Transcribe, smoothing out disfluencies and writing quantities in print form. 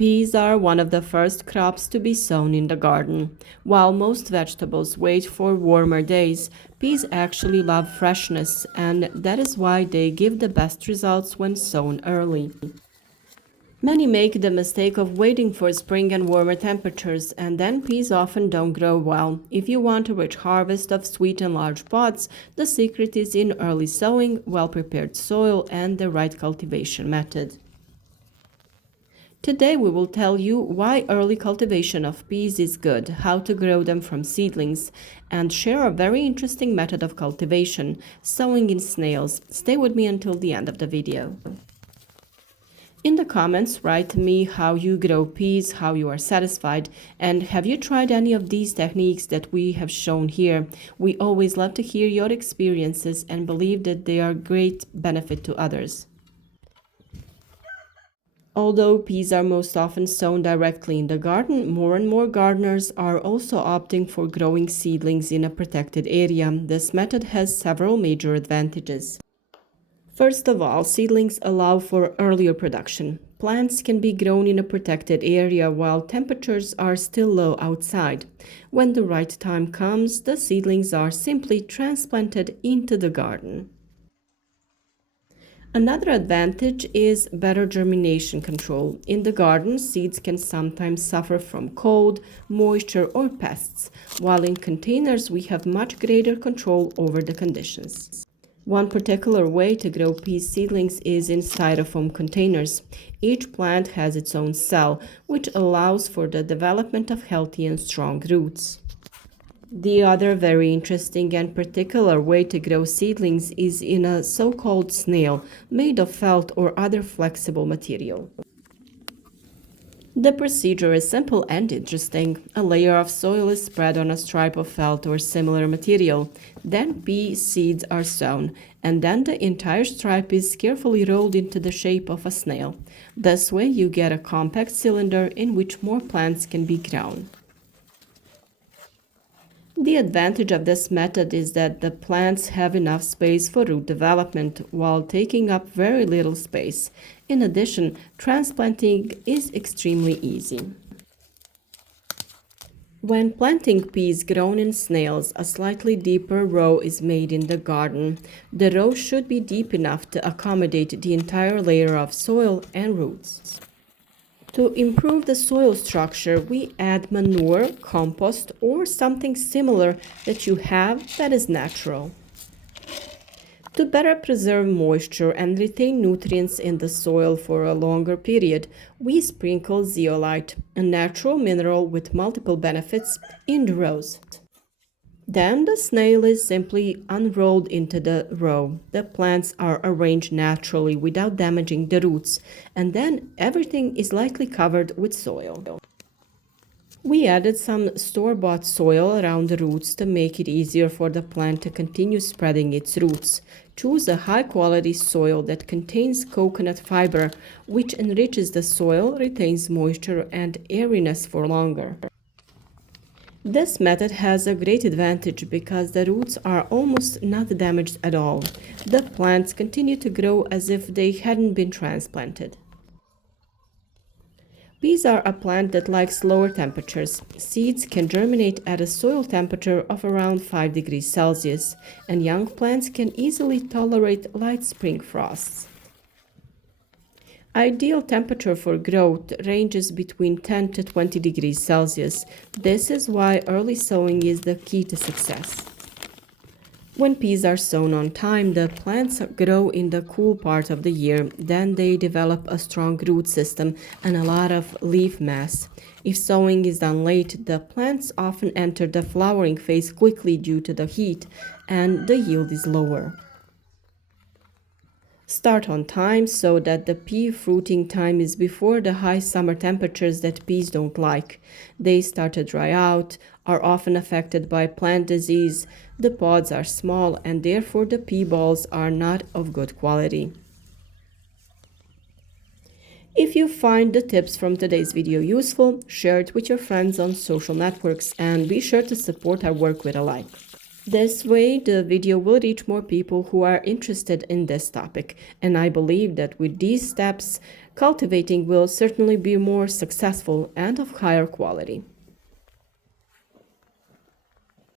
Peas are one of the first crops to be sown in the garden. While most vegetables wait for warmer days, peas actually love freshness, and that is why they give the best results when sown early. Many make the mistake of waiting for spring and warmer temperatures, and then peas often don't grow well. If you want a rich harvest of sweet and large pods, the secret is in early sowing, well-prepared soil, and the right cultivation method. Today we will tell you why early cultivation of peas is good, how to grow them from seedlings, and share a very interesting method of cultivation, sowing in snails. Stay with me until the end of the video. In the comments, write me how you grow peas, how you are satisfied, and have you tried any of these techniques that we have shown here? We always love to hear your experiences and believe that they are great benefit to others. Although peas are most often sown directly in the garden, more and more gardeners are also opting for growing seedlings in a protected area. This method has several major advantages. First of all, seedlings allow for earlier production. Plants can be grown in a protected area while temperatures are still low outside. When the right time comes, the seedlings are simply transplanted into the garden. Another advantage is better germination control. In the garden, seeds can sometimes suffer from cold, moisture, or pests, while in containers we have much greater control over the conditions. One particular way to grow pea seedlings is in styrofoam containers. Each plant has its own cell, which allows for the development of healthy and strong roots. The other very interesting and particular way to grow seedlings is in a so-called snail, made of felt or other flexible material. The procedure is simple and interesting. A layer of soil is spread on a stripe of felt or similar material. Then pea seeds are sown, and then the entire stripe is carefully rolled into the shape of a snail. This way you get a compact cylinder in which more plants can be grown. The advantage of this method is that the plants have enough space for root development while taking up very little space. In addition, transplanting is extremely easy. When planting peas grown in snails, a slightly deeper row is made in the garden. The row should be deep enough to accommodate the entire layer of soil and roots. To improve the soil structure, we add manure, compost, or something similar that you have that is natural. To better preserve moisture and retain nutrients in the soil for a longer period, we sprinkle zeolite, a natural mineral with multiple benefits, in the rows. Then the snail is simply unrolled into the row. The plants are arranged naturally without damaging the roots, and then everything is lightly covered with soil. We added some store-bought soil around the roots to make it easier for the plant to continue spreading its roots. Choose a high-quality soil that contains coconut fiber, which enriches the soil, retains moisture and airiness for longer. This method has a great advantage because the roots are almost not damaged at all. The plants continue to grow as if they hadn't been transplanted. Peas are a plant that likes lower temperatures. Seeds can germinate at a soil temperature of around 5 degrees Celsius, and young plants can easily tolerate light spring frosts. Ideal temperature for growth ranges between 10 to 20 degrees Celsius. This is why early sowing is the key to success. When peas are sown on time, the plants grow in the cool part of the year. Then they develop a strong root system and a lot of leaf mass. If sowing is done late, the plants often enter the flowering phase quickly due to the heat, and the yield is lower. Start on time so that the pea fruiting time is before the high summer temperatures that peas don't like. They start to dry out, are often affected by plant disease, the pods are small, and therefore the pea balls are not of good quality. If you find the tips from today's video useful, share it with your friends on social networks and be sure to support our work with a like. This way, the video will reach more people who are interested in this topic, and I believe that with these steps, cultivating will certainly be more successful and of higher quality.